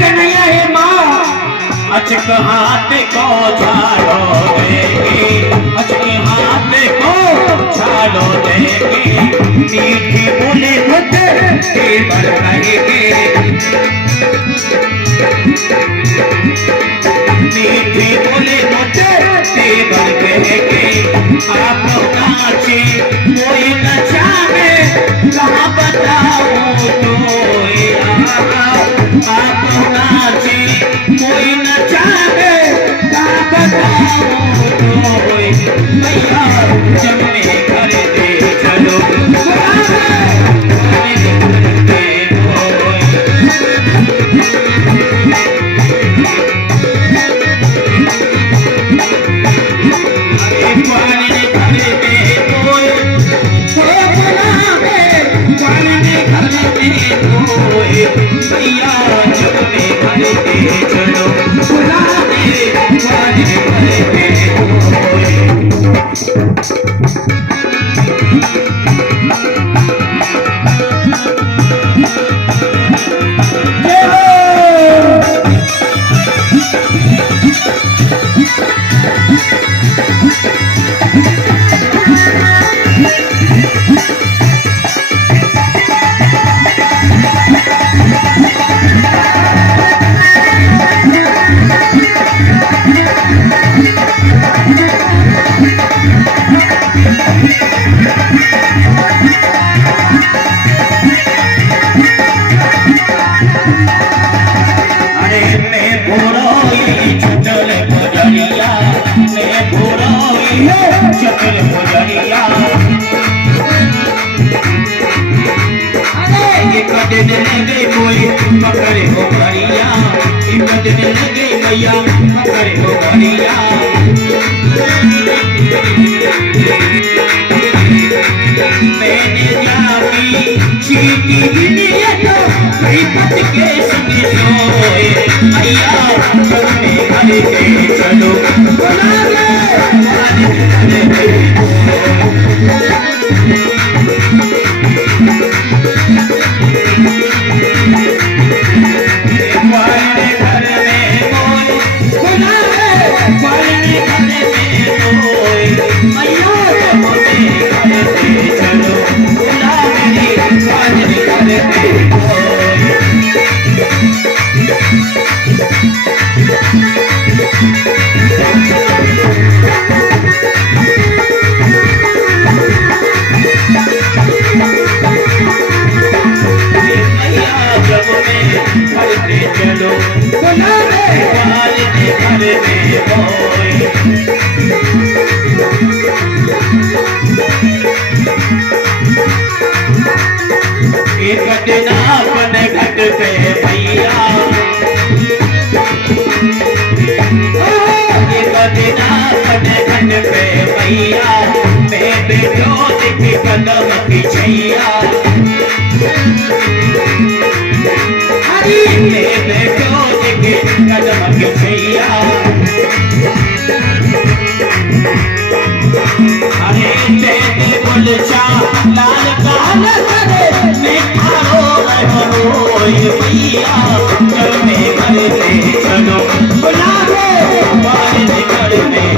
कन्हैया हे माँ अचक हाथ को झाड़ो देगी, अचक हाथ को झाड़ो देगी, मीठी बोले मुझे बड़ रहेगी, मीठी बोले मुझे बड़ रहेगी। आप नाचे कोई न जाने कहाँ बताऊं तो आप नाचे कोई न जाने कहाँ बताऊं तो भैया जब मैं घर दे चलो लगे कोई पकड़े हो बढ़िया, लगे भैया पकड़े हो बढ़िया। मैंने जापी चीटी तो पत के संग सोए भैया में घर के चलो एक दिन अपने घट पे भैया, एक दिन अपने घट पे भैया, मैं बेटो देखी कदम पिछैया, मैं बेटो देखी कदम पिछैया। अरे तेरे बोलचा लाल काल करे मैं खारो रहोई भैया, चल मैं घर पे चलो बुला दे बाल घर में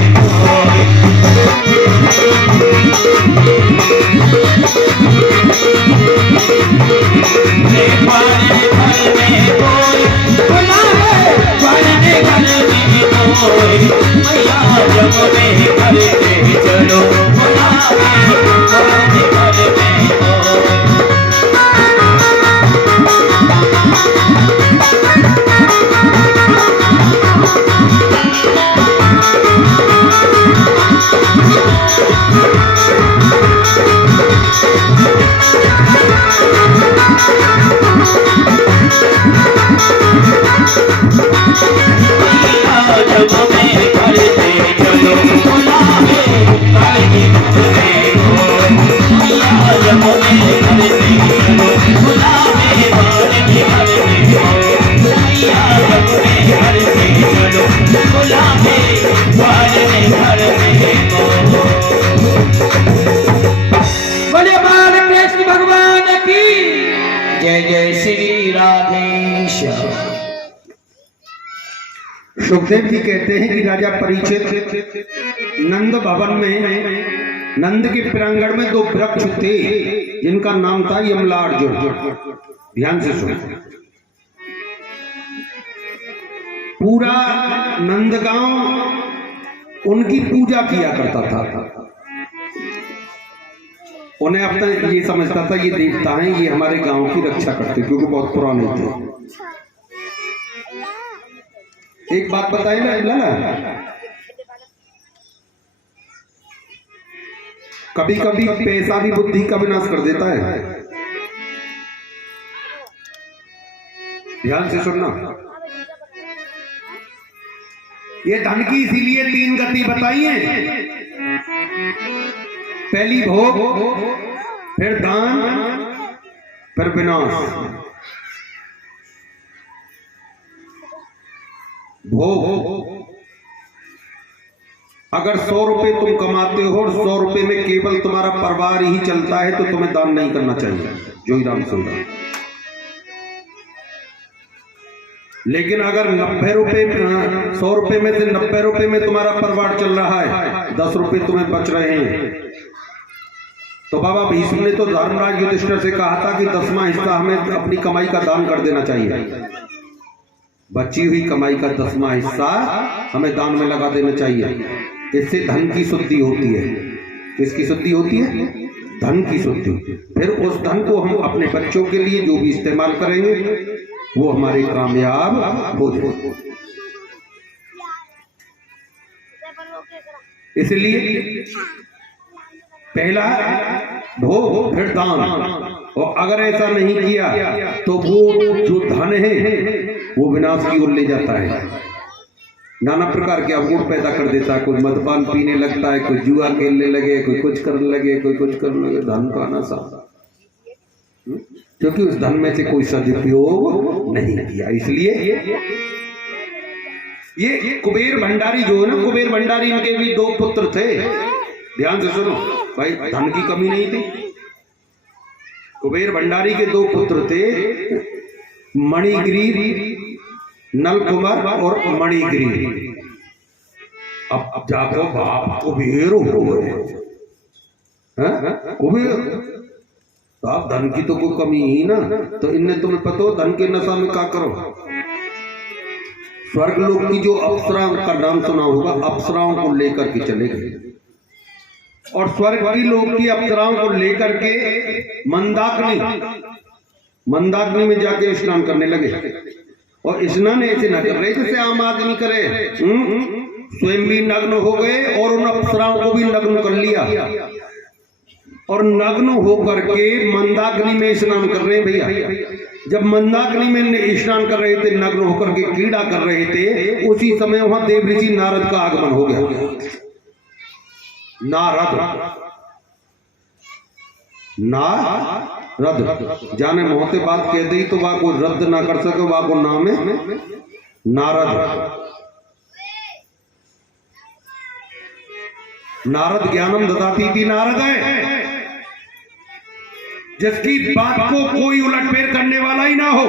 जय जय श्री राधेश्याम। सुखदेव जी कहते हैं कि राजा परीक्षित नंद भवन में, नंद के प्रांगण में दो वृक्ष थे जिनका नाम था यमलार्जुन। ध्यान से सुनो। पूरा नंदगांव उनकी पूजा किया करता था। उन्हें अपना ये समझता था ये देवता हैं, ये हमारे गांव की रक्षा करते, क्योंकि बहुत पुराने थे। एक बात बताइए ना, कभी कभी पैसा भी बुद्धि का विनाश कर देता है। ध्यान से सुनना। ये धन की इसीलिए 3 गति बताई है। पहली भोग, फिर दान, फिर विनाश। भोग, अगर 100 रुपए तुम कमाते हो और 100 रुपए में केवल तुम्हारा परिवार ही चलता है तो तुम्हें दान नहीं करना चाहिए, जोई राम सुंदर। लेकिन अगर 90 रुपए, 100 रुपए में से 90 रुपए में तुम्हारा परिवार चल रहा है, 10 रुपए तुम्हें बच रहे हैं, तो बाबा भीष्म ने तो धर्मराज युधिष्ठिर से कहा था कि 10वां हिस्सा हमें अपनी कमाई का दान कर देना चाहिए। बची हुई कमाई का 10वां हिस्सा हमें दान में लगा देना चाहिए। इससे धन की शुद्धि होती है। किसकी शुद्धि होती है? धन की शुद्धि। फिर उस धन को हम अपने बच्चों के लिए जो भी इस्तेमाल करेंगे वो हमारे कामयाब हो जाए। इसलिए पहला भोग, फिर दान। और अगर ऐसा नहीं किया तो वो जो धन है वो विनाश की ओर ले जाता है। नाना प्रकार के अवगुण पैदा कर देता है। कोई मदपान पीने लगता है, कोई जुआ खेलने लगे, कोई कुछ करने लगे, कोई कुछ करने लगे। धन का नशा, क्योंकि उस धन में से कोई सदुपयोग नहीं किया। इसलिए ये कुबेर भंडारी जो है ना, कुबेर भंडारी, इनके भी 2 पुत्र थे। ध्यान से सुनो भाई, धन की कमी नहीं थी। कुबेर भंडारी के 2 पुत्र थे, मणिग्रीव, नलकुमार और मणिग्रीव। अब जाको बाप कुबेर हो गए, कुबेर। तो आप धन की तो कोई कमी ही ना। तो इनने, तुम्हें पता हो धन के नशा में क्या करो। स्वर्गलोक की जो अप्सराओं का नाम सुना होगा, अप्सराओं को लेकर के चले गए और स्वर्ग की लोक की अप्सराओं को लेकर के मंदाकिनी में जाके स्नान करने लगे। और स्नान ऐसे न कर रहे जैसे आम आदमी करे, स्वयं भी नग्न हो गए और उन अप्सराओं को भी नग्न कर लिया। और नग्न होकर के मंदाकिनी में स्नान कर रहे हैं। भैया, जब मंदाकिनी में स्नान कर रहे थे, नग्न होकर के क्रीड़ा कर रहे थे, उसी समय वहां देव ऋषि नारद का आगमन हो गया। नारद जाने मोहते बात कह दी तो वह कोई रद्द ना कर सके। वह को नाम है नारद। नारद ज्ञानम ददाती थी। नारद है जिसकी बात को कोई उलटफेर करने वाला ही ना हो।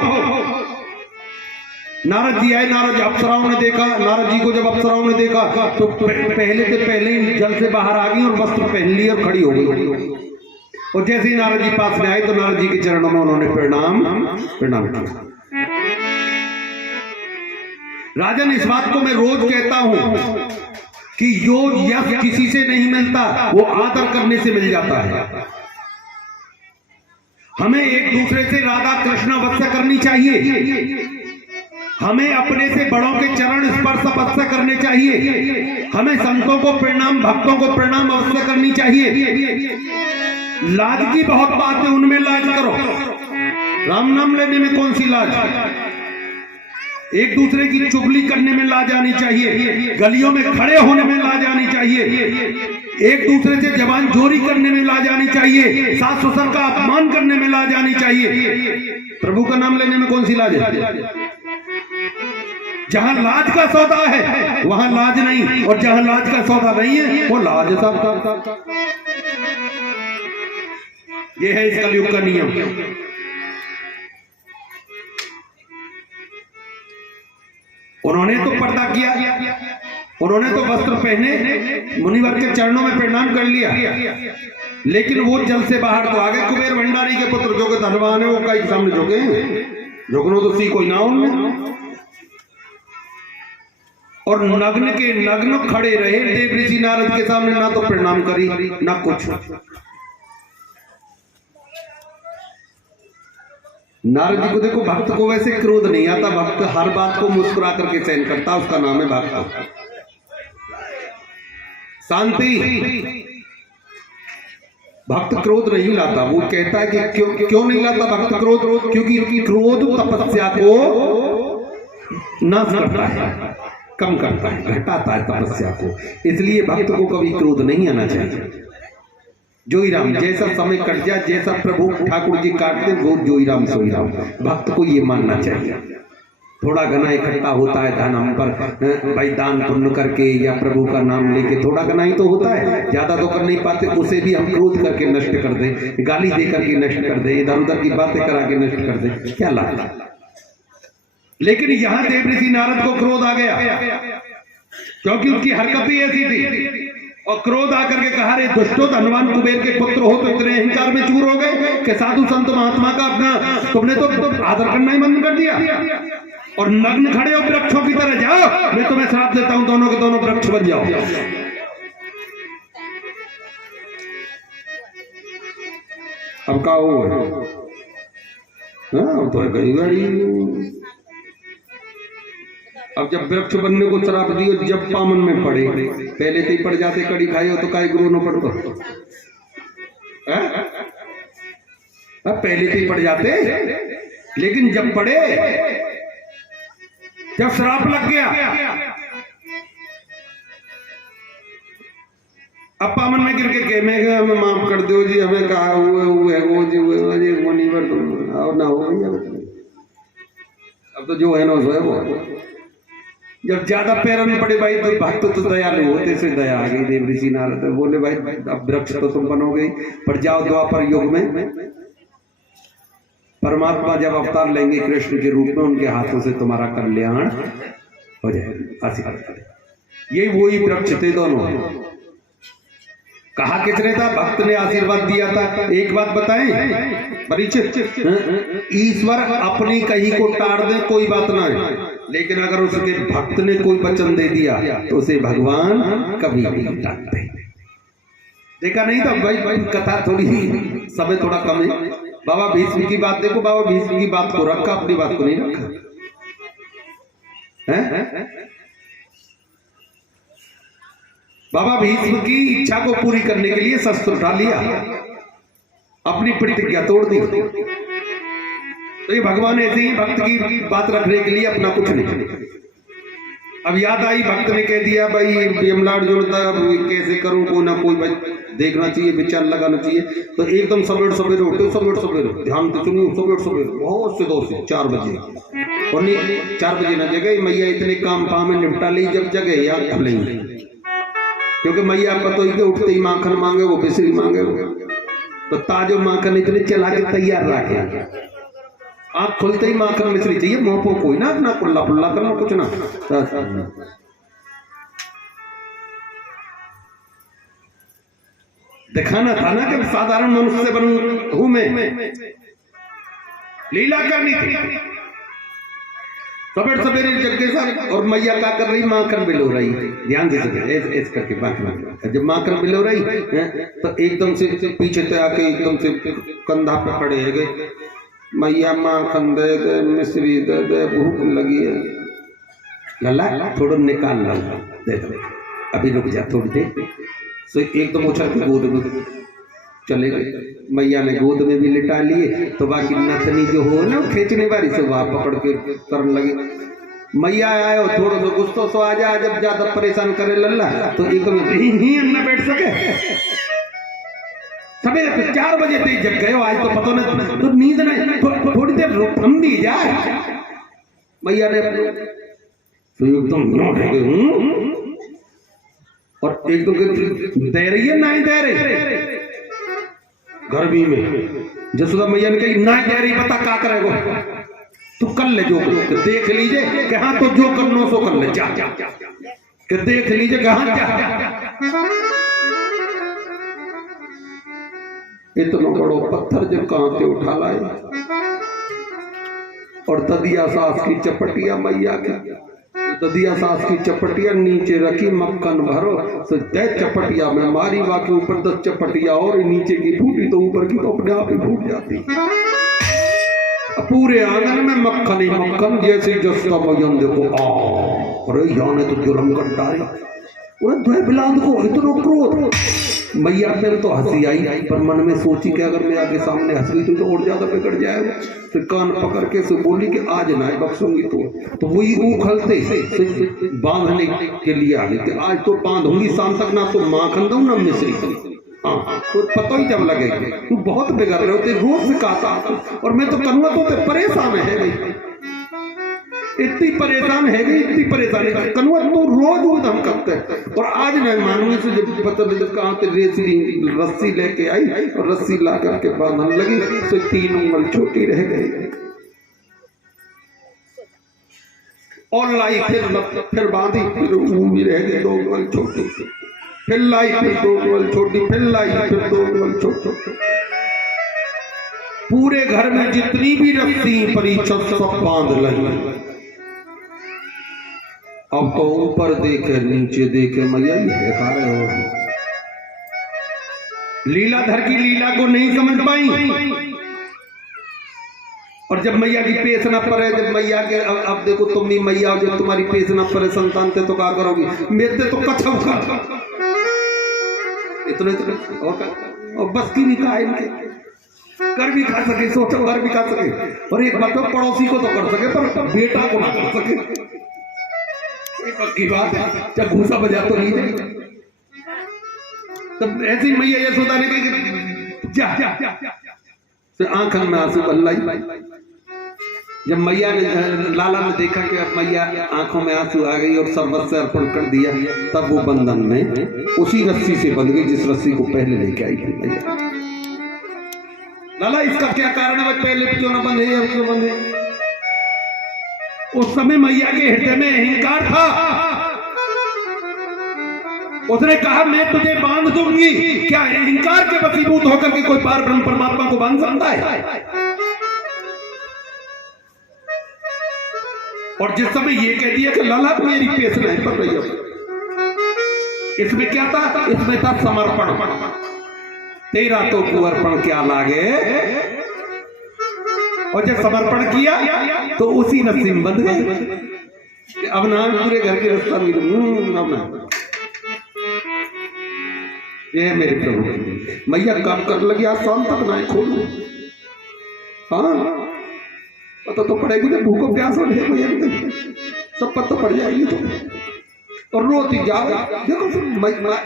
नारद जी आए। नारद अप्सराओं ने देखा, नारद जी को जब अप्सराओं ने देखा तो पहले से पहले ही जल से बाहर आ गई और वस्त्र पहन ली और खड़ी हो गई। और जैसे ही नारद जी पास में आए तो नारद जी के चरणों में उन्होंने प्रणाम किया। राजन, इस बात को मैं रोज कहता हूं कि जो यश किसी से नहीं मिलता वो आदर करने से मिल जाता है। हमें एक दूसरे से राधा कृष्ण वत्स करनी चाहिए। हमें अपने से बड़ों के चरण स्पर्श अवश्य करने चाहिए। हमें संतों को प्रणाम, भक्तों को प्रणाम अवश्य करनी चाहिए। लाज की बहुत बात है, उनमें लाज करो। राम नाम लेने में कौन सी लाज? एक दूसरे की चुगली करने में लाज आनी चाहिए। गलियों में खड़े होने में लाज आनी चाहिए। एक दूसरे से जबान जोरी करने में लाज आनी चाहिए। सास ससुर का अपमान करने में लाज आनी चाहिए। प्रभु का नाम लेने में कौन सी लाज है? जहां लाज का सौदा है वहां लाज नहीं, और जहां लाज का सौदा नहीं है वो लाज सबका। ये है इस कलयुग का नियम। उन्होंने तो पर्दा किया, उन्होंने तो वस्त्र पहने, मुनिवर के चरणों में प्रणाम कर लिया, लेकिन वो जल से बाहर तो आ गए। कुबेर भंडारी के पुत्र जो के धनवान है वो कई सामने झुके, झुकनो तो सी कोई ना उनमें, और नग्न के नग्न खड़े रहे देव ऋषि नारद के सामने, ना तो प्रणाम करी ना कुछ। नारद जी को देखो, भक्त को वैसे क्रोध नहीं आता, भक्त हर बात को मुस्कुरा करके सहन करता, उसका नाम है भक्त। शांति। भक्त क्रोध नहीं लाता। वो कहता है कि क्यों नहीं लाता भक्त क्रोध? क्योंकि क्रोध तपस्या को नाश करता है, कम करता है, घटाता है तपस्या को। इसलिए भक्त को कभी क्रोध नहीं आना चाहिए। जोई राम, जैसा समय कट जाए, जैसा प्रभु ठाकुर जी काटते वो जोई राम सोई राम। भक्त को ये मानना चाहिए। थोड़ा घना इकट्ठा होता है धन हम पर, भाई दान पुण्य करके या प्रभु का नाम लेके थोड़ा घना ही तो होता है, ज्यादा तो कर नहीं पाते। उसे भी हम क्रोध करके नष्ट कर दे, गाली दे करके नष्ट कर दे, इधर उधर की बातें करा के नष्ट कर दे, क्या लाभ? लेकिन यहां देव ऋषि नारद को क्रोध आ गया, क्योंकि उसकी हरकत ही ऐसी थी। और क्रोध आकर के कहा, रे दुष्टो, धनवान कुबेर के पुत्र हो तो इतने अहंकार में चूर हो गए कि साधु संत महात्मा का अपना तुमने तो आदर करना ही बंद कर दिया, और नग्न खड़े हो वृक्षों की तरह। जाओ, मैं तुम्हें श्राप देता हूं, दोनों के दोनों वृक्ष बन जाओ। अब का हो, तो गई गाड़ी। अब जब वृक्ष बनने को श्राप दियो, जब पामन में पड़े, पहले तो ही पड़ जाते, कड़ी खाई हो तो काय गुरु न पड़तो, पहले तो ही पड़ जाते। लेकिन जब पड़े, जब श्राप लग गया, अब पामन में गिर के मैं हमें माफ कर दो जी, हमें कहा हुए वो जी वो नहीं कर दो और ना हो। अब तो जो है ना सो है वो। जब ज्यादा पैरों में पड़े भाई, तो भक्त तो दयालु होते से दया आ गई। देव ऋषि नारद बोले, भाई अब वृक्ष तो तुम बनोगे, पर जाओ द्वापर युग में परमात्मा जब अवतार लेंगे कृष्ण के रूप में, उनके हाथों से तुम्हारा कल्याण हो जाएगा। आशीर्वाद, ये वही वृक्ष थे दोनों। कहा किसने था? भक्त ने आशीर्वाद दिया था। एक बात बताएं परीक्षित, ईश्वर अपनी कही को टाड़ दे कोई बात ना है, लेकिन अगर उसके भक्त ने कोई वचन दे दिया तो उसे भगवान कभी नहीं टालते। देखा नहीं था भाई कथा थोड़ी समय थोड़ा कम है। बाबा भीष्म की बात देखो, बाबा भीष्म की बात को रखा, अपनी बात को नहीं रखा है। बाबा भीष्म की इच्छा को पूरी करने के लिए शस्त्र उठा लिया, अपनी प्रतिज्ञा तोड़ दी। तो ये भगवान ऐसे ही भक्त की बात रखने के लिए अपना कुछ नहीं। अब याद आई, भक्त ने कह दिया भाई यमलाट जोड़ता, कैसे करूं, कोई ना कोई भाई देखना चाहिए, विचार लगाना चाहिए। तो एकदम सवेरे सवेरे उठे, सवेरे ध्यान से सुनिए, सवेरे बहुत से 2 से 4 बजे, और नहीं 4 बजे ना जगह मैया इतने काम पाम में निपटा ली। जब जगह याद खुलेंगे, क्योंकि मैया पतो ही के उठते ही माखन मांगे, वो बिसरी मांगे, तो ताजो माखन इतने चला के तैयार रखे, आँख खुलते ही माखन मिश्री चाहिए। मोपो कोई ना अपना कुल्ला पुल्ला करना कुछ ना। दिखाना था ना कि साधारण मनुष्य से बनूं हूं मैं, लीला करनी थी। सवेरे सवेरे जगह साहब, और मैया क्या कर रही? माखन बिलो रही। ध्यान दीजिए ऐसे करके बात। जब माखन बिलो रही तो एकदम से पीछे तो आके एकदम से कंधा पे खड़े है गए, मैया माखन दे दे, मिश्री दे दे, भूख लगी है। लल्ला थोड़ा निकाल ला, दे दे, अभी रुक जा थोड़ी देर। तो एकदम उछल के गोद में चले गए। मैया ने गोद में भी लिटा लिए, तो बाकी नथनी जो हो ना खींचने वाली से वहां पकड़ के करने लगे। मैया आयो थोड़ा सा गुस्सा सो आ जा, जब ज्यादा परेशान करे लल्ला तो एकदम ही न बैठ सके। सवेरे 4 बजे तक जग गए, आज तो पता नहीं, तो नींद नहीं, थोड़ी देर थम भी जाए। मैया ने तो एकदम नोट हो गए, और एकदम दे रही है, नहीं दे रही गर्मी में। जसोदा मैया ने कही ना दे रही, बता क्या करेगा, तू कर ले जो कर, देख लीजिए कि हाँ तो जो करना सो कर ले, जा कि देख लीजिए कि हाँ क्या। इतना बड़ो पत्थर जब कहां से उठा लाए और ददिया सास की चपटिया मैया की, ददिया सास की चपटिया नीचे रखी, मक्खन भरो तो 10 चपटिया में मारी, बाकी ऊपर 10 चपटिया और नीचे की फूटी तो ऊपर की तो अपने आप ही फूट जाती। पूरे आंगन में मक्खन ही मक्खन, जैसे जस्ता भजन देखो अरे यहाँ ने तो जुर्म कर डाला, बिलाद को इतना क्रोध। मैया पे तो हंसी आई, पर मन में सोची कि अगर मैं आगे सामने हंस गई तो और ज्यादा बिगड़ जाएगा। फिर कान पकड़ के से बोली कि आज ना बख्शूंगी तो वही उखलते बांधने के लिए आ गई, आज तो बांधूंगी शाम तक, ना तो माखन दूं ना मिश्री। हाँ तो पता ही जब लगेगा तू बहुत बिगड़ रहे होते, रोज सिखाता और मैं तो करूँगा तो परेशान है भाई, इतनी परेशान है गई, इतनी परेशानी कनुआ तो रोज उधम करते हैं। और आज नहीं मानूंगी से जब पता जब कहाँ से रस्सी लेके आई और रस्सी ला करके बांधने लगी तो 3 उंगल छोटी रह गई और लाई, फिर बांधी, फिर वो भी रह गई 2 उंगल छोटी, फिर लाई, फिर 2 उंगल छोटी, फिर लाई, फिर 2 उंगल छोटी। पूरे घर में जितनी भी रस्सी परीक्षा सब बांध लगी। अब तो ऊपर देखे नीचे देखे, मैया ये खा रहे हो। लीलाधर की लीला को नहीं समझ पाई, और जब मैया की पेश न पड़े, जब मैया के अब देखो तुम भी मैया, जब तुम्हारी पेश न पड़े संतान थे तो क्या करोगी, मेरे तो कछव खा इतने और बस की नहीं कहा इनके, कर भी खा सके, सोचो घर भी खा सके, और एक बात पड़ोसी को तो कर सके पर बेटा को ना कर सके। पक्की बात है, जब घूसा बजा तो नहीं जाए। तब ऐसी मैया ये सोचा नहीं कि जा से आंख में आंसू बल्लाई। जब मैया ने लाला ने देखा कि अब मैया आंखों में आंसू आ गई और सर्वस्व से अर्पण कर दिया, तब वो बंधन में उसी रस्सी से बंध गई जिस रस्सी को पहले लेके आई थी मैया। लाला इसका क्या कारण है, पहले क्यों न बंधे, अब क्यों बंधे? उस समय मैया के हृदय में अहंकार था, उसने कहा मैं तुझे बांध दूंगी। क्या अहंकार के वशीभूत होकर के कोई पार ब्रह्म परमात्मा को बांध सकता है? और जिस समय ये कह दिया कि लाला मेरी पेश नहीं पड़ रही है, इसमें क्या था? इसमें था समर्पण। तेरा तो कुअर्पण क्या लागे, और जब समर्पण किया तो उसी नसीब बंध गए। अब ना पूरे घर के रास्ता मिले, अब ना ये मेरे प्रभु मैया काम कर लगी, आज शाम तक ना खोलू। हाँ पता तो पड़ेगी ना, भूखों प्यास हो जाए मैया सब पता पड़ जाएगी तो, और रोती जा देखो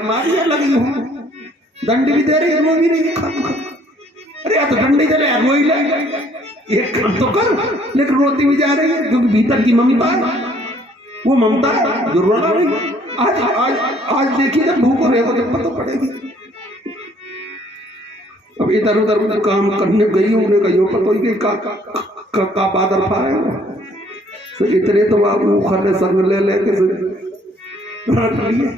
मारिया लगी हूँ, दंड भी दे रही है, रो भी नहीं खा। अरे यार तो दंड नहीं चले, रो ही ले, एक काम तो कर, लेकिन रोती भी जा रही है क्योंकि भीतर की ममता है, वो ममता है जो रोना रही है। आज आज आज देखिए जब भूख रहेगा जब पता पड़ेगी। अब इधर उधर काम करने गई उन्हें कही पता ही का बादल पा रहे हो, तो इतने तो आप उखर संग ले लेके रख लिए,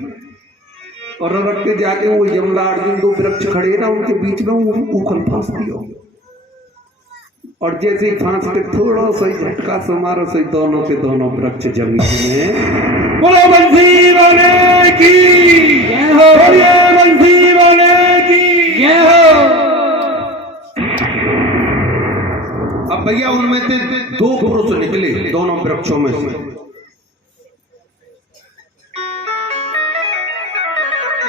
और रख के जाके वो यमला अर्जुन 2 वृक्ष खड़े ना उनके बीच में वो उखल फांस दिया, और जैसे फांस के थोड़ा सा झटका से मारो से दोनों के दोनों वृक्ष जमीन में। बोलो बंसी वाले की जय हो, बंसी वाले की जय हो। अब भैया उनमें से 2 पुरुष निकले दोनों वृक्षों में से,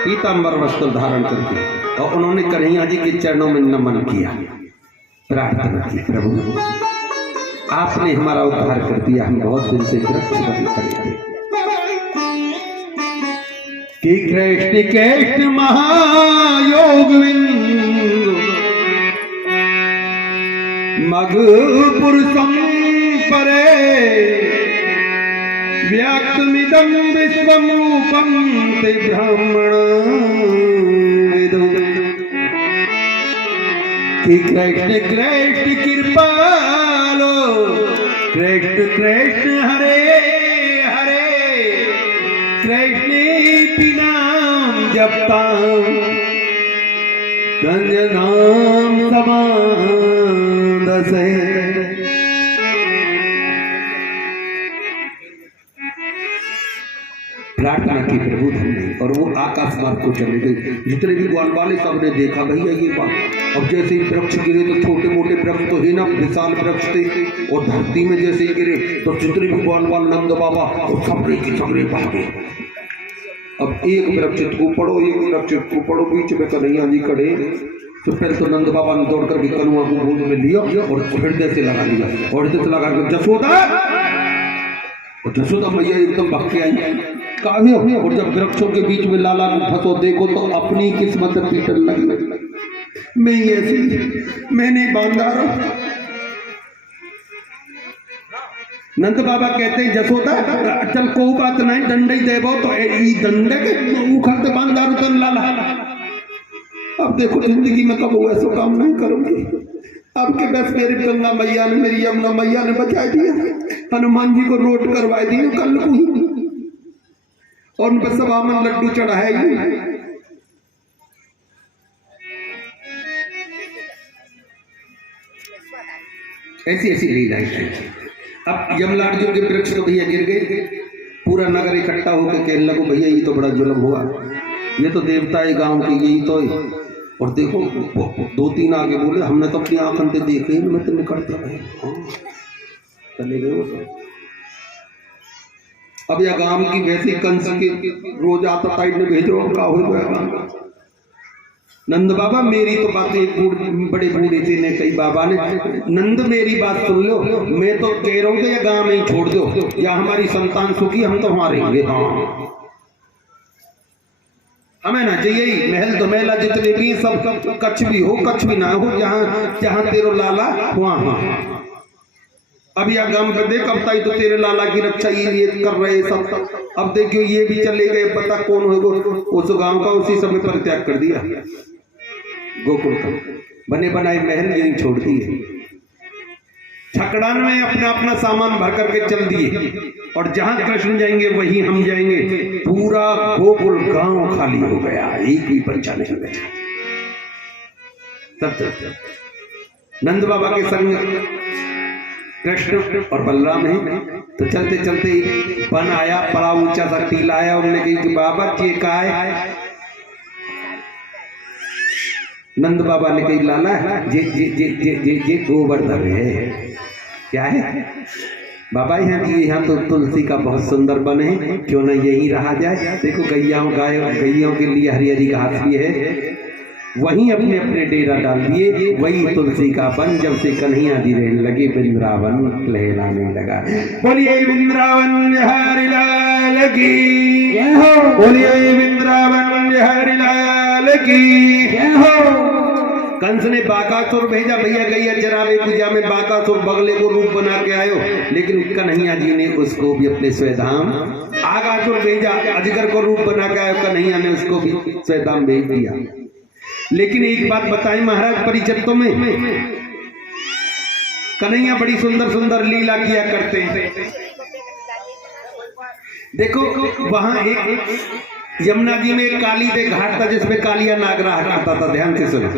पीतांबर वस्त्र धारण करके, और उन्होंने कन्हैया जी के चरणों में नमन किया, प्रार्थना की, प्रभु आपने हमारा उद्धार कर दिया, हम बहुत दिन से वृक्ष बन खड़े थे। कि कृष्ण कृष्ण महायोग मग पुरुषम परे व्यक्तमिदं विश्वरूपं ते ब्राह्मण कि कृष्ण कृष्ण कृपालो कृष्ण कृष्ण हरे हरे कृष्ण नाम जपता संज नाम समाद से। प्रार्थना की प्रभु धन्य और वो आकाश मार्ग को चले गए। जितने भी ग्वाल वाले सबने देखा भैया ये बात। अब जैसे ही वृक्ष गिरे तो छोटे मोटे वृक्ष तो ही ना, विशाल वृक्ष थे और धरती में जैसे ही गिरे तो जितने भी ग्वाल वाल नंद बाबा और सबरे की सबरे भागे। अब एक वृक्ष को पढ़ो, एक वृक्ष को पढ़ो, बीच में कन्हैया जी खड़े। तो फिर तो नंद बाबा ने दौड़ करके कनुआ को गोद में लिया और हृदय से लगा लिया और हृदय से लगा कर जसोदा, और जसोदा मैया एकदम भाग के आई काहे। और जब वृक्षों के बीच में लाला को फंसो देखो तो अपनी किस्मत पीटन लगी। मैं ऐसी मैंने बांधा रहा। नंद बाबा कहते हैं जसोदा चल कोई बात नहीं, दंड ही देवो तो ई दंड के उखड़ते बांधा तन लाला। अब देखो जिंदगी में कब ऐसा काम नहीं करूंगी। अब के बस मेरी गंगा मैया ने, मेरी यमुना मैया ने बचा दिया। हनुमान जी को रोट करवा दी कल को ही और उन पर सब आमन लड्डू चढ़ाए। ऐसी ऐसी लीलाएं हैं। अब यमलार्जुन के वृक्ष तो भैया गिर गए, पूरा नगर इकट्ठा होकर कहने लगो भैया ये तो बड़ा जुल्म हुआ, ये तो देवता है गांव के, यही तो है। और देखो 2-3 आगे बोले हमने तो अपनी आंखों से देखे ही मैं तो निकलता भाई चले गए वो सब। अब या गांव की वैसी कंस के रोज आता टाइट में भेज रहा का हो गया। नंद बाबा मेरी तो बातें बड़े बूढ़े थे ने कई बाबा ने, नंद मेरी बात सुन लो, मैं तो कह रहा हूँ कि या गांव में ही छोड़ दो या हमारी संतान सुखी हम तो वहां रहेंगे। हाँ हमें ना चाहिए महल तो महला जितने भी सब कच्छ भी हो कच्छ भी ना हो, जहाँ जहाँ तेरो लाला वहां। हाँ अब यह गम कर देख अब ताई तो तेरे लाला की रक्षा ये कर रहे सब। अब देखियो ये भी चले गए, पता कौन होगा उस गांव का, उसी समय पर त्याग कर दिया। गोकुल का बने बनाए महल यही छोड़ दिए, छकड़ान में अपना अपना सामान भर करके चल दिए और जहां कृष्ण जाएंगे वहीं हम जाएंगे। पूरा गोकुल गांव खाली हो गया, एक भी बच्चा नहीं बचा। तब नंद बाबा के संग कृष्ण और बलराम है। तो चलते चलते वन आया, बड़ा ऊंचा सा टीला आया। उन्होंने कही कि बाबा ये का है? नंद बाबा ने कही लाला जे जे जे जे जे जे गोवर्धन है। क्या है बाबा? यहाँ तो तुलसी का बहुत सुंदर वन है, क्यों ना यही रहा जाए। देखो गैयों के लिए हरी हरी घास भी है, वहीं अपने अपने डेरा डाल दिए। वही तुलसी का वन। जब से कन्हैया जी रहने लगे वृंदावन लहराने लगा। बोलिए वृंदावन बिहारी लाल की जय हो, बोलिए वृंदावन बिहारी लाल की जय हो। कंस ने बाकासुर भेजा, भैया गैया चरावे पूजा में बाकासुर बगले को रूप बना के आयो, लेकिन कन्हैया जी ने उसको भी अपने स्वधाम। आगासुर भेजा, अजगर को रूप बना के आयो, कन्हैया ने उसको भी स्वधाम भेज दिया। लेकिन एक बात बताएं महाराज, परिचत्तों में कन्हैया बड़ी सुंदर सुंदर लीला किया करते हैं। देखो वहां एक यमुना जी में एक काली दे घाट था जिसमें कालिया नाग रहा करता था। ध्यान से सुनो।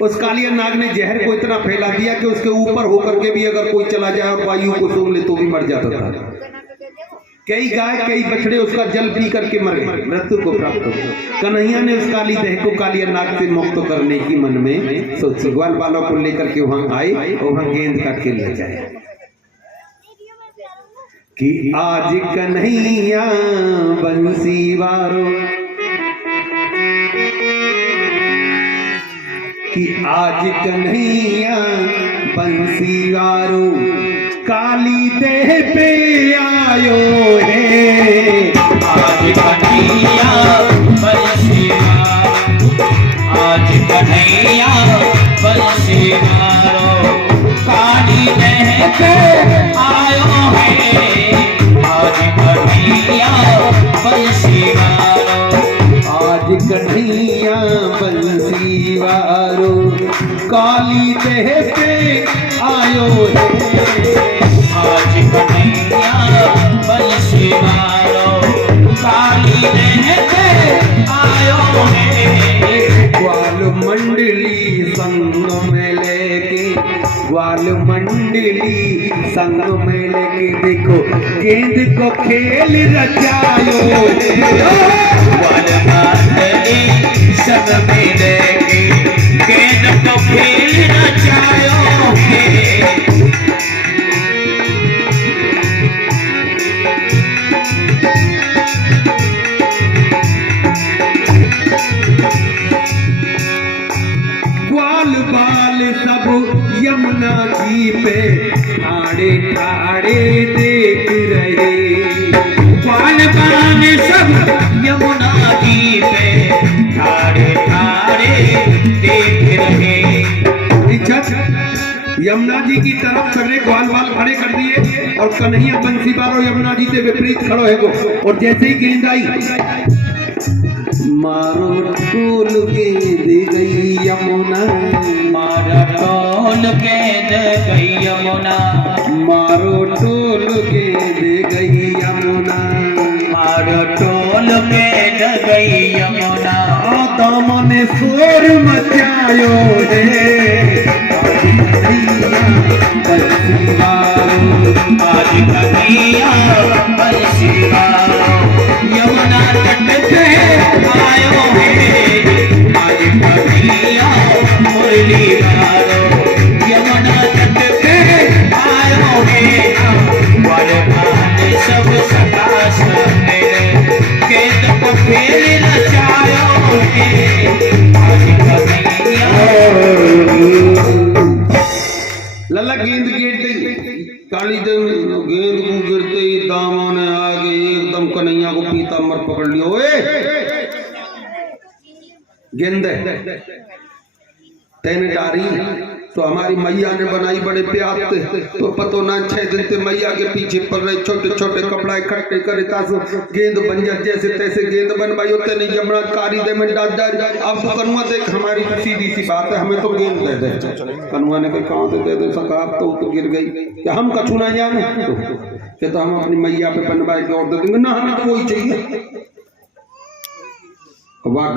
उस कालिया नाग ने जहर को इतना फैला दिया कि उसके ऊपर होकर के भी अगर कोई चला जाए और वायु को सूंघ ले तो भी मर जाता था। कई गाय कई बछड़े उसका जल पी करके मर गए, मृत्यु को प्राप्त हो। कन्हैया ने उस काली देह को कालिया नाग से मुक्त करने की मन में सोच, ग्वाल वालों को लेकर के वहां आए और वहां गेंद का खेल ले जाए कि आज कन्हैया बंसी वारो, कि आज कन्हैया बंसी वारो काली देह पे आयो है। आज कन्हैया बंसी वारो, आज कन्हैया बंसी वारो काली देह पे आयो है। आज कन्हैया बंसी वारो, आज कन्हैया बंसी वारो काली देह पे आयो है। आज देखो गेंद को खेल रचायो सन में लेके गेंद को खेल रचायो है। ग्वाल बाल सब यमुना जी पे ठाड़े ठाड़े देख रहे, ग्वाल बाल सब यमुना जी पे ठाड़े ठाड़े देख रहे। इज्जत यमुना जी की तरफ सगरे ग्वाल बाल खड़े कर दिए और कन्हैया बंसी बारो यमुना जी से विपरीत खड़ो है गो। और जैसे ही गेंद आई मारो टोल गेंद गई यमुना, मारो टोल गेंद गई यमुना, मारो टोल गेंद गई यमुना, मारो टोल गेंद गई यमुना। दामों ने शोर मचायो है आज कन्हैया बंसी बारो यमुना तट पे आयो है। आज कन्हैया मुरली बारो यमुना तट पे आयो है। ग्वाल बाल सब सकाश मेरे गेंद को खेल रचायो है। आज कन्हैया लल्ला गेंद गिरते काली दम गेंद को गिरते ही दामा ने आगे एकदम कन्हैया को पीताम्बर पकड़ लिया। ओए गेंद तेने डारी तो हमारी मैया ने बनाई बड़े प्यार से, तो पतो ना 6 दिन से मैया के पीछे पड़ रहे छोटे छोटे कपड़ा इकट्ठे करे तासो गेंद बन जाए जैसे तैसे गेंद बनवाई होते नहीं जमना कारी दे में डाल डाल। अब तो कनुआ देख हमारी तो सीधी सी बात है, हमें तो गेंद दे दे। कनुआ ने कहा कहाँ दे दे सकाब तो गिर गई क्या हम कछू ना जाने कि तो हम अपनी मैया पे बनवाए के और दे देंगे ना, हमें तो वही चाहिए। वाह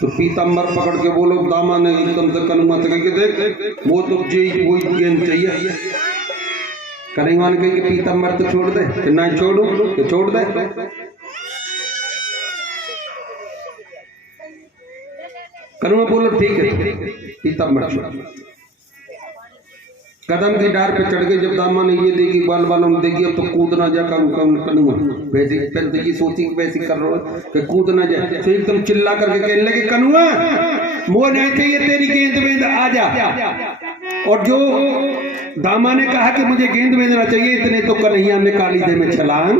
तो पीताम्बर पकड़ के बोलो दामा ने एकदम से कनुआ से कह के देख वो तो वही गेंद चाहिए। कन्हैया ने कही कि पीताम्बर तो छोड़ दे, कि ना छोड़ू कि छोड़ दे। कनुआ बोलो ठीक है पीताम्बर छोड़। कदम की डार पे चढ़ गए जब दामा ने ये देखी बाल बालों ने देखी अब तो कूद ना जा कनुआ वैसे पहले तो ये सोची वैसे कर रहा है कि कूद ना जाए तो एकदम चिल्ला करके कहने लगे कनुआ वो नहीं चाहिए तेरी गेंद वेंद आ जा। और जो दामा ने कहा कि मुझे गेंद भेजना चाहिए इतने तो कन्हैया ने काली दे में छलांग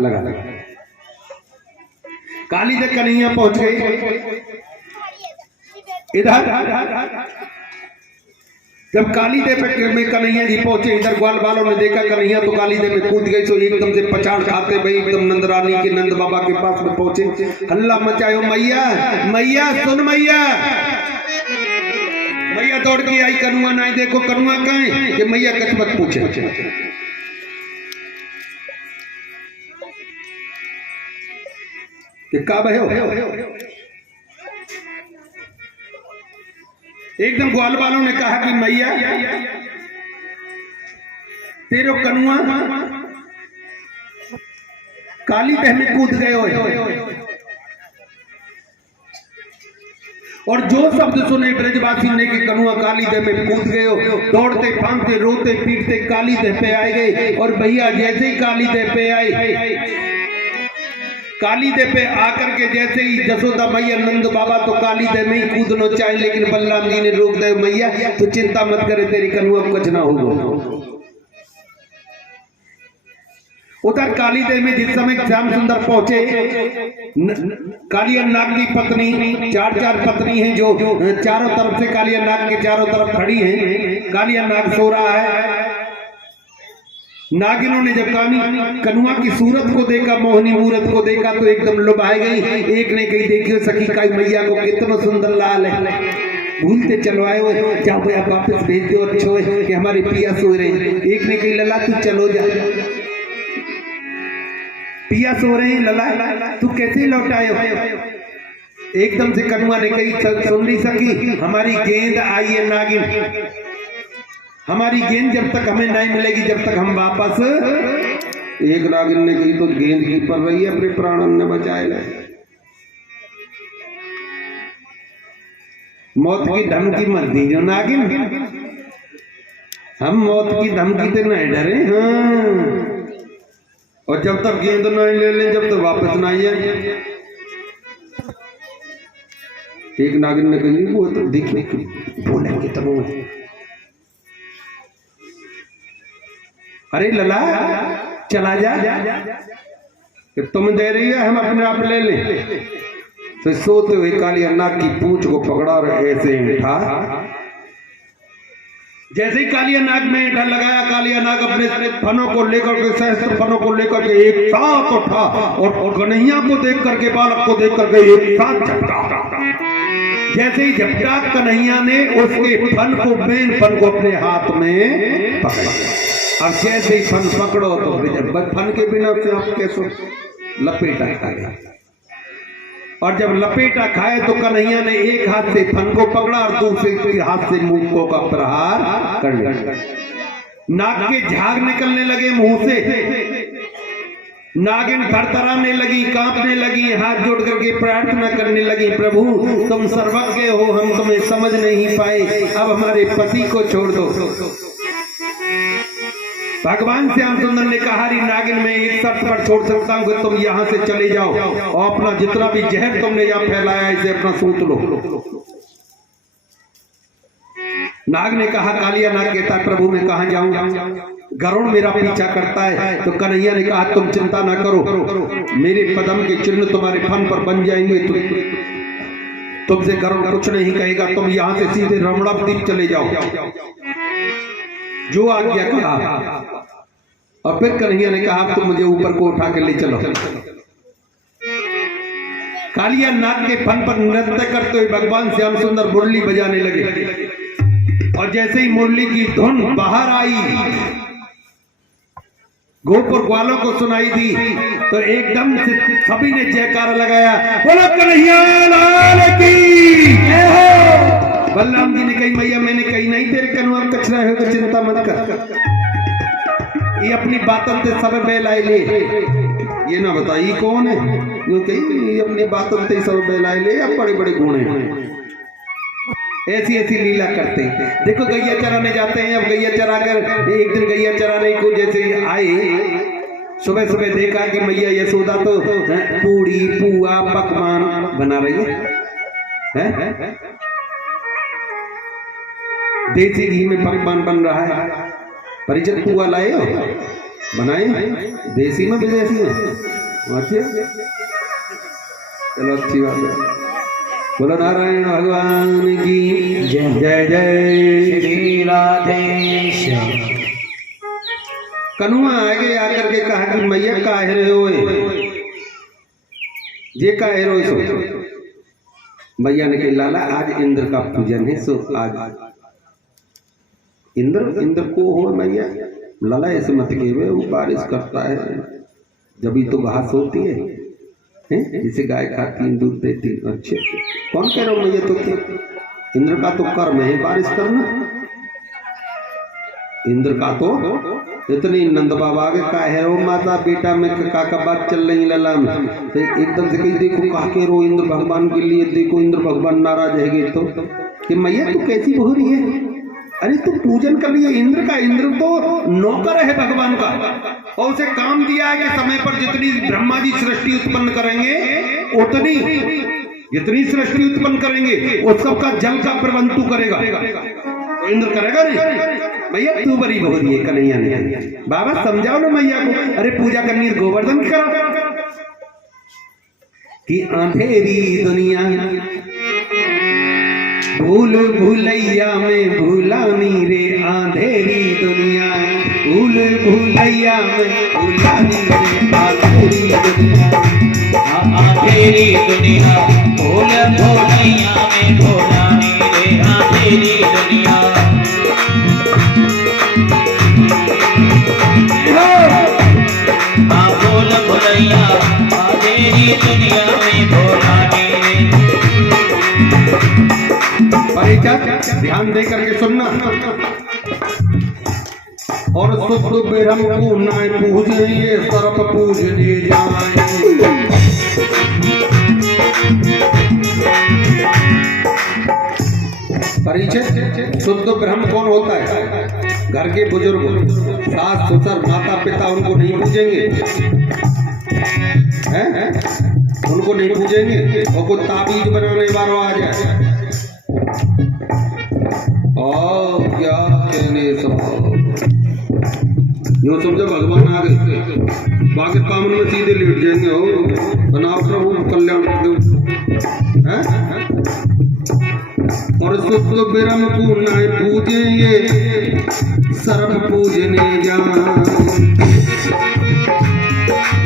लगा दिया। काली दे कन्हैया पहुंच गई इधर। जब काली दे पे में कन्हैया जी पहुंचे इधर ग्वाल बालों ने देखा कन्हैया तो काली दे में कूद गई तो एकदम से पछाड़ खाते भाई एकदम नंदरानी के नंद बाबा के पास में पहुंचे। हल्ला मचायो मैया मैया सुन मैया। मैया दौड़ के आई कनुआ ना देखो कनुआ कहाँ है कि मैया कछ मत पूछे। कि का भयो एकदम ग्वाल वालों ने कहा कि मैया तेरो कनुआ काली दह में कूद गए हो। और जो शब्द सुने ब्रजवासी ने कि कनुआ काली दह में कूद गए हो दौड़ते फांगते रोते पीटते काली दह पे आए गए। और भैया जैसे ही काली दह पे आए काली दे पे आकर के जैसे ही जसोदा मैया नंद बाबा तो काली दे में ही कूदना चाहे लेकिन बलराम जी ने रोक दे मैया तो चिंता मत करे तेरी कनुआ कुछ ना होगा। उधर काली दे में जिस समय श्याम सुंदर पहुंचे कालिया नाग की पत्नी 4 पत्नी हैं जो चारों तरफ से कालिया नाग के चारों तरफ खड़ी हैं। कालिया नाग सो रहा है। नागिनों ने जब कनुआ की सूरत को देखा मोहनी मूरत को देखा तो एकदम लुभाई गई। एक ने कही देखियो सखी का मैया को कितना सुंदर लाल है भूलते चलवाए हुए जाओ भैया वापस भेज दो अच्छो है कि हमारे पिया सो रहे हैं। एक ने कही लला तू चलो जा पिया सो रहे हैं लला तू कैसे लौटाए हो। एकदम से कनुआ ने कही सुन ली सखी हमारी गेंद आई है नागिन हमारी गेंद जब तक हमें नहीं मिलेगी, जब तक हम वापस। एक नागिन ने कही तो गेंद की पर रही है, अपने प्राण ने बचाएगा। मौत की धमकी मत दीजिए नागिन, हम मौत की धमकी से नहीं डरे। हाँ, और जब तक गेंद नहीं ले लें, जब तक वापस नहीं आए। एक नागिन ने कही वो तो देखने की बोलेंगे तब। अरे लला चला जा, कि तुम दे रही है हम अपने आप ले लें। तो सोते हुए कालिया नाग की पूंछ को पकड़ा और ऐसे उठा। जैसे ही कालिया नाग में ऐंठा लगाया, कालिया नाग अपने फनों को लेकर के, सहस्त्र फनों को लेकर के एक साथ उठा और कन्हैया को देख करके, बालक को देख करके एक साथ झपटा। जैसे ही झपटा, कन्हैया ने उसके फन को, मेन फन को अपने हाथ में पकड़ा। अब जैसे ही फन पकड़ो तो फन के बिना से आप कैसे लपेटा खाएगा। और जब लपेटा खाए तो कन्हैया ने एक हाथ से फन को पकड़ा और दूसरे हाथ से मूकों का प्रहार कर लिया। नाग के झाग निकलने लगे मुंह से, नागिन थरथराने लगी, कांपने लगी, हाथ जोड़ करके प्रार्थना करने लगी, प्रभु तुम सर्वज्ञ हो, हम तुम्हें समझ नहीं पाए, अब हमारे पति को छोड़ दो। भगवान श्याम सुंदर ने कहा, हरी नागिन में एक शर्त पर छोड़ सकता हूं कि तुम यहां से चले जाओ और अपना जितना भी जहर तुमने यहां फैलाया इसे अपना सूंघ लो। नाग ने कहा, कालिया नाग कहता है, प्रभु मैं कहां जाऊं, गरुड़ मेरा पीछा करता है। तो कन्हैया ने कहा, तुम चिंता ना करो, मेरे पदम के चिन्ह तुम्हारे फन पर बन जाएंगे, तुमसे गरुड़ कुछ नहीं कहेगा, तुम यहां से सीधे रमणाद्वीप चले जाओ, जो आज्ञा कहा। और फिर कन्हैया ने कहा, तुम मुझे ऊपर को उठा के ले चलो। कालिया नाग के फन पर नृत्य करते हुए भगवान श्याम सुंदर मुरली बजाने लगे। और जैसे ही मुरली की धुन बाहर आई, गोपुर ग्वालों को सुनाई दी, तो एकदम से सभी ने जयकारा लगाया, बोलो कन्हैया लाल की जय हो। बलराम जी ने कही, मैया मैंने कही नहीं, तेरे कनुआ कचरा है, तो चिंता मत कर, ये अपनी बातों से सब बेलाए ले, ये ना बताइए कौन है, यूं कही ये अपनी बातों से सब बेलाए ले, अब बड़े बड़े गुण हैं, ऐसी ऐसी लीला करते हैं। देखो गैया चराने जाते हैं, अब गैया चरा कर एक दिन गैया चराने को जैसे आए, सुबह सुबह देखा कि मैया यशोदा तो पूड़ी पुआ पकवान बना रही है? देसी घी में पकवान बन रहा है। परिचित पुआ लाए हो, बनाए देसी में विदेशी में, अच्छा चलो अच्छी बात है। बोलो नारायण भगवान की जय जय जय श्री राधेश्याम। कनुआ आगे आकर के कहा कि मैया काहे रहे हो, ये काहे रहो सो। मैया ने कहा, लाला आज इंद्र का पूजन है, सो आज इंद्र को हो मैया। लाला ऐसे मत कहिए, वो बारिश करता है, जब ही तो घास होती है, जिसे गाय खाती दूध देती। अच्छे कौन कह रहा हूं मैया, तो क्या इंद्र का तो कर्म है बारिश करना, इंद्र का तो इतनी नंद बाबा के का है, वो माता बेटा में का बात चल रही लला में, तो एकदम से कही देखो कहा के रो इंद्र भगवान के लिए, देखो इंद्र भगवान नाराज है तो कि मैया तू कैसी हो रही है, अरे तू पूजन कर रही है इंद्र का, इंद्र तो नौकर है भगवान का, और उसे काम दिया है कि समय पर जितनी ब्रह्मा जी सृष्टि उत्पन्न करेंगे, उतनी जितनी सृष्टि उत्पन्न करेंगे उस सबका जल का प्रबंध तू करेगा, तो इंद्र करेगा नहीं। भैया तू बड़ी हो रही है, कन्हैया ने बाबा समझाओ ना मैया को, अरे पूजा करनी गोवर्धन करा कि अंधेरी दुनिया भूल भूलैया में भूलानी रे, अंधेरी दुनिया भूल भूलैया में भूलानी रे, अंधेरी दुनिया, अंधेरी दुनिया भूल भूलैया में भूलानी रे, अंधेरी दुनिया। भूल भूलैया अंधेरी दुनिया में भूलानी रे। ध्यान दे करके सुनना, और शुद्ध ब्रह्म को न पूजे ये सर्प पूजने जाए। परिचय शुद्ध ब्रह्म कौन होता है? घर के बुजुर्ग, सास ससुर माता पिता, उनको नहीं पूजेंगे हैं? उनको नहीं पूजेंगे और कोई ताबीज बनाने वाला आ जाए और क्या कहने सब यो समझो भगवान आ गए, बाकी कामन में सीधे लेट जाएंगे। हो बनाओ प्रभु कल्याण हैं? और शुद्ध ब्रह्म को न पूजे ये सर्प पूजने जाए,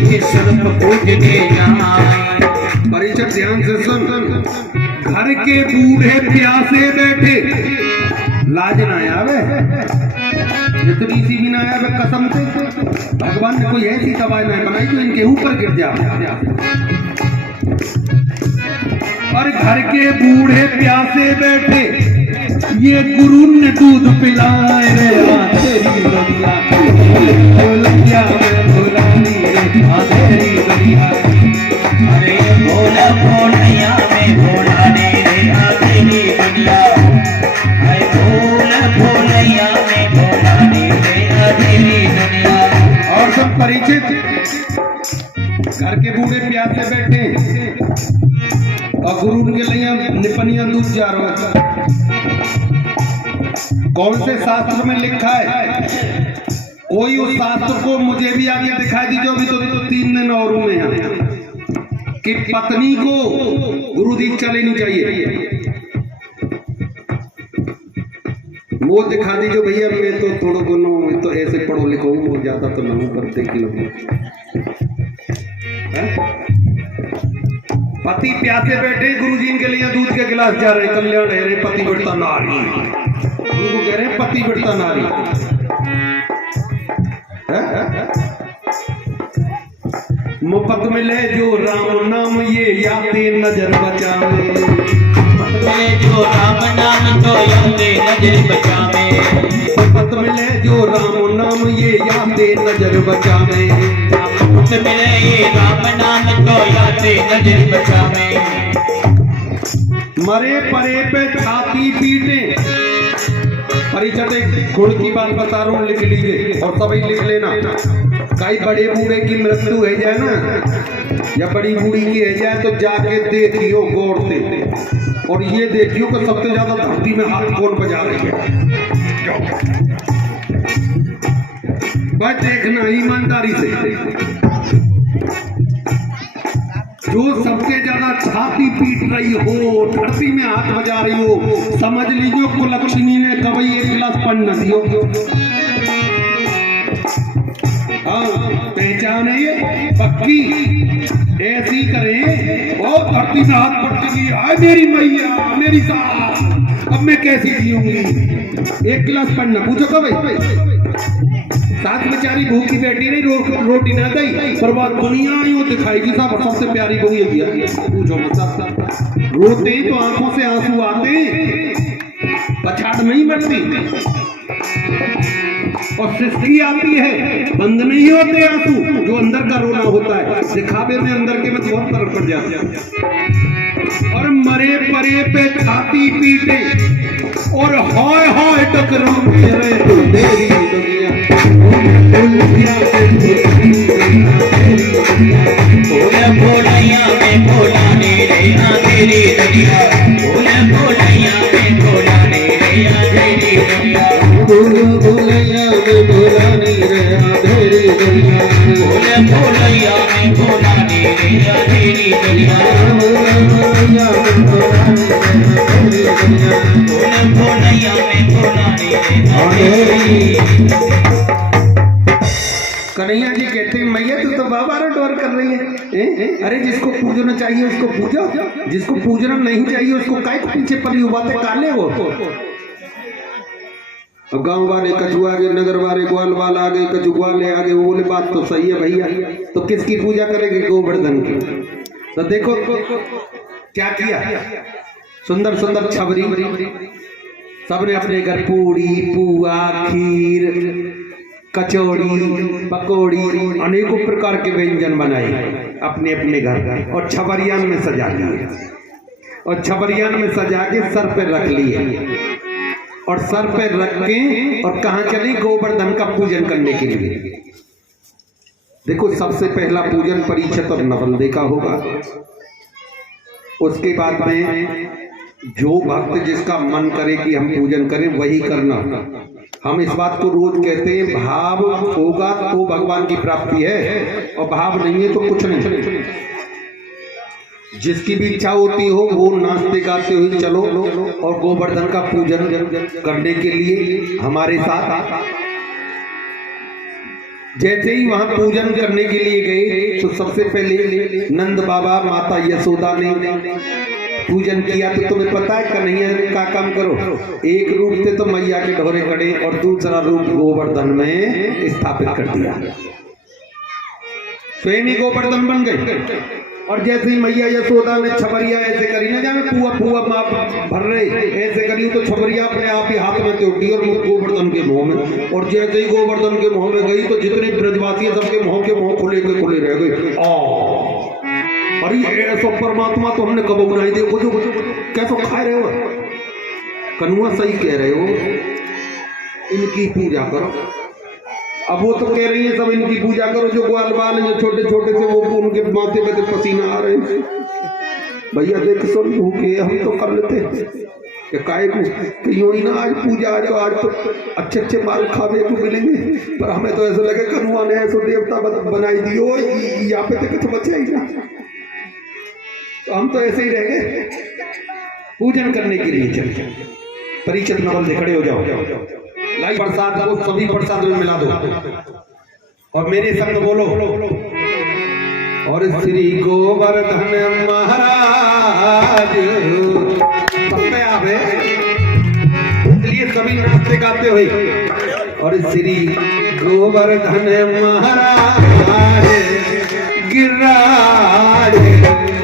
ये सर्प पूजने जाए। परिचय ध्यान से सुन। घर के बूढ़े प्यासे बैठे, लाज ना आवे, जितनी सी भी ना आवे कसम से, भगवान ने कोई ऐसी दवाई ना बनाई जो इनके ऊपर गिर जाए। और घर के बूढ़े प्यासे बैठे, ये गुरु ने दूध पिलाए रे तेरी बलिया, बोलिया में बुलानी रे तेरी बलिया। अरे भोला भोलैया में भोलाने रे तेरी बलिया, अरे भोला भोलैया में भोलाने रे तेरी बलिया। और सब परिचित घर के बूढ़े प्यासे बैठे और गुरु के लिए निपनिया दूध जा रहा है। कौन से शास्त्र में लिखा है? कोई उस शास्त्र को मुझे भी आगे दिखाई दीजिए, अभी तो 3 दिन और में है कि पत्नी को गुरु दीक्षा लेनी चाहिए। वो दिखा दीजिए भैया, मैं तो थोड़ा बोलो तो ऐसे पढ़ो लिखो, वो ज्यादा तो नहीं करते कि पति प्यासे बैठे, गुरु जी के लिए दूध के गिलास जा रहे, कल्याण है रे पति बढ़ता नारी, उनको कह रहे हैं पति बढ़ता नारी। मुफ्त मिले जो राम नाम ये यादें नजर बचावे, मिले जो राम नाम तो यादें नजर बचावे, मुफ्त मिले जो राम नाम ये यादें नजर बचावे, मिले ये राम नाम तो यादें नजर बचावे। मरे परे पे छाती पीटे, परिचय गुण की बात बता रहा हूँ, लिख लीजिए और सभी लिख लेना। कई बड़े बूढ़े की मृत्यु है जाए ना, या बड़ी बूढ़ी की है जाए, तो जाके देखियो गौर से, और ये देखियो कि सबसे ज्यादा धरती में हाथ कौन बजा रही है। बस देखना ईमानदारी से, जो सबसे ज्यादा छाती पीट रही हो, धरती में हाथ बजा रही हो, समझ लीजिए कुलक्षणी ने कभी 1 गिलास पानी न दियो। हाँ, पहचान है ये पक्की, ऐसी करें और धरती में हाथ पटकेगी, आए मेरी मैया मेरी सास, अब मैं कैसी जीऊंगी। 1 गिलास पानी न पूछो कभी, साथ बेचारी भूखी बैठी नहीं, रोटी ना दी, पर बात दुनिया यूं दिखाएगी साहब सबसे प्यारी बहू ये दिया, पूछो मत। रोते तो आंखों से आंसू आते, पछाड़ नहीं बढ़ती, और सिसकी आती है, बंद नहीं होते आंसू, जो अंदर का रोना होता है, दिखावे में अंदर के में बहुत फर्क पड़ जाता है। और मरे परे पे छाती पीटे और हाय हाय टकराओ मेरे तेरी दुनिया, भोला भोलैया में भोलाने रे तेरी दुनिया, भोला भोलैया में भोलाने रे तेरी दुनिया, भोला भोलैया में भोलाने रे तेरी दुनिया, भोला भोलैया में भोलाने रे तेरी दुनिया, भोला भोलैया में भोलाने रे। कन्हैया जी कहते हैं मैया तू तो बाबा डोर कर रही है। अरे जिसको पूजना चाहिए उसको पूजो, जिसको पूजना नहीं चाहिए उसको काय पीछे पड़ी बातें काले हो। गांव वाले कछुआ आगे, नगर वाले ग्वाल वाला आगे, कछु ग्वाले आगे, वो बोले बात तो सही है भैया, तो किसकी पूजा करेंगे? गोवर्धन की। तो देखो क्या किया, सुंदर सुंदर छबरी, सबने अपने घर पूड़ी पुआ खीर कचौड़ी, पकौड़ी, अनेकों प्रकार के व्यंजन बनाए अपने अपने घर और छबरियान में सजा लिए और छबरियान में सजा के सर पे रख लिए और सर पे रख के और कहाँ चले? गोवर्धन का पूजन करने के लिए। देखो, सबसे पहला पूजन परीक्षित और नवल का होगा। उसके बाद में जो भक्त जिसका मन करे कि हम पूजन करें वही करना। हम इस बात को रोज कहते हैं, भाव होगा तो भगवान की प्राप्ति है और भाव नहीं है तो कुछ नहीं। जिसकी भी इच्छा होती हो वो नाचते गाते हुए चलो और गोवर्धन का पूजन करने के लिए हमारे साथ। जैसे ही वहां पूजन करने के लिए गए तो सबसे पहले नंद बाबा माता यशोदा ने पूजन किया। तो तुम्हें पता है कन्हैया ने क्या काम करो? एक रूप से तो मैया के ढोरे खड़े और दूसरा रूप गोवर्धन में स्थापित कर दिया। स्वयं ही गोवर्धन बन गए। और जैसे ही मैया यशोदा ने छबरिया ऐसे करी ना, जाने पुआ पुआ माप भर रहे ऐसे करी तो छबरिया अपने आप ही हाथ में त्योटी और गोवर्धन के मुंह में। और जैसे ही गोवर्धन के मुंह में गई तो जितने ब्रजवासी सबके मुंह खुले के खुले रह गए। अरे ऐसा परमात्मा तो हमने कब नहीं देखो जो कैसे खा रहे हो? कन्हुआ सही कह रहे हो, इनकी पूजा करो। अब वो तो कह रही है सब इनकी पूजा करो, जो ग्वाल बाल जो छोटे छोटे से वो उनके माथे पे पसीना आ रहे हैं। भैया देख सुन भूखे हम तो कर लेते काय को क्यों ही ना आज पूजा आज तो अच्छे अच्छे माल खावे को मिलेंगे। पर हमें तो ऐसा लगे कन्हुआ ने ऐसा देवता बनाई दियो यहाँ पे तो कुछ बचा ही ना। तो हम तो ऐसे ही रह गए पूजन करने के लिए। चल परीक्षित नवल से खड़े हो जाओ। लाई प्रसाद को सभी प्रसाद में मिला दो और मेरे शब्द बोलो। और श्री गोवर्धन महाराज सब में आप है, इसलिए सभी नाचते गाते हुए। और श्री गोवर्धन महाराज गिरिराज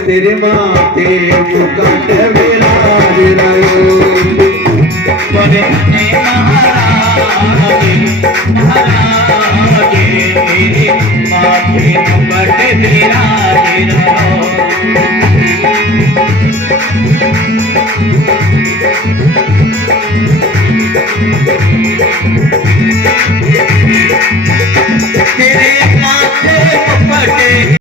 तेरे माथे मुकुट विराज रहो।